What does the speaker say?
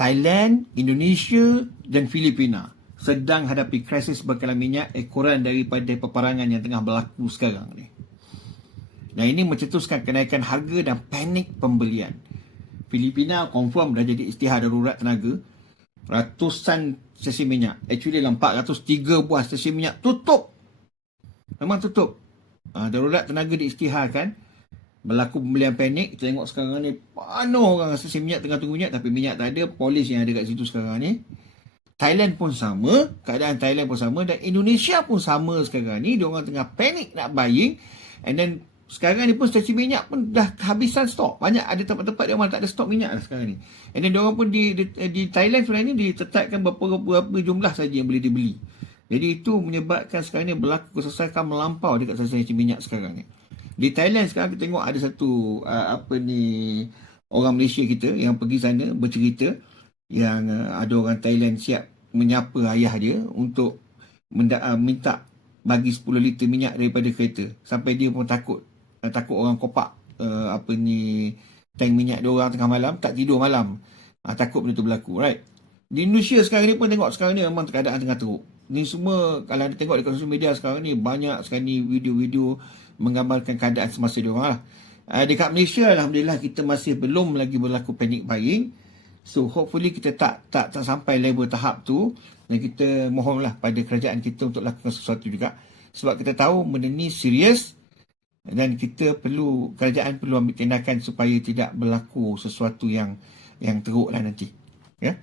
Thailand, Indonesia dan Filipina sedang hadapi krisis bekalan minyak ekoran daripada peperangan yang tengah berlaku sekarang ni. Dan ini mencetuskan kenaikan harga dan panik pembelian. Filipina confirm dah jadi istihar darurat tenaga. Ratusan stesen minyak, actually 403 buah stesen minyak tutup. Memang tutup. Darurat tenaga diisytiharkan. Berlaku pembelian panik. Kita tengok sekarang ni penuh orang stesen minyak tengah tunggu minyak, tapi minyak tak ada. Polis yang ada kat situ sekarang ni. Thailand pun sama, keadaan Thailand pun sama, dan Indonesia pun sama sekarang ni. Diorang tengah panik nak buying, and then sekarang ni pun stesen minyak pun dah kehabisan stok. Banyak ada tempat-tempat dia orang tak ada stok minyak dah sekarang ni. And then diorang pun di Thailand sebenarnya ni ditetapkan berapa jumlah saja yang boleh dibeli. Jadi itu menyebabkan sekarang ni berlaku kesesakan melampau dekat stesen minyak sekarang ni. Di Thailand sekarang kita tengok ada satu orang Malaysia kita yang pergi sana bercerita yang ada orang Thailand siap menyapa ayah dia untuk minta bagi 10 liter minyak daripada kereta. Sampai dia pun takut orang kopak tank minyak dia orang tengah malam, tak tidur malam. Takut benda tu berlaku, right? Di Indonesia sekarang ni pun tengok sekarang ni memang keadaan tengah teruk. Ni semua kalau anda tengok dekat sosial media sekarang ni banyak sekali ni video-video menggambarkan keadaan semasa dia orang lah. Dekat Malaysia alhamdulillah kita masih belum lagi berlaku panic buying. So hopefully kita tak sampai level tahap tu, dan kita mohonlah pada kerajaan kita untuk lakukan sesuatu juga. Sebab kita tahu benda ni serius dan kerajaan perlu ambil tindakan supaya tidak berlaku sesuatu yang teruk lah nanti. Ya.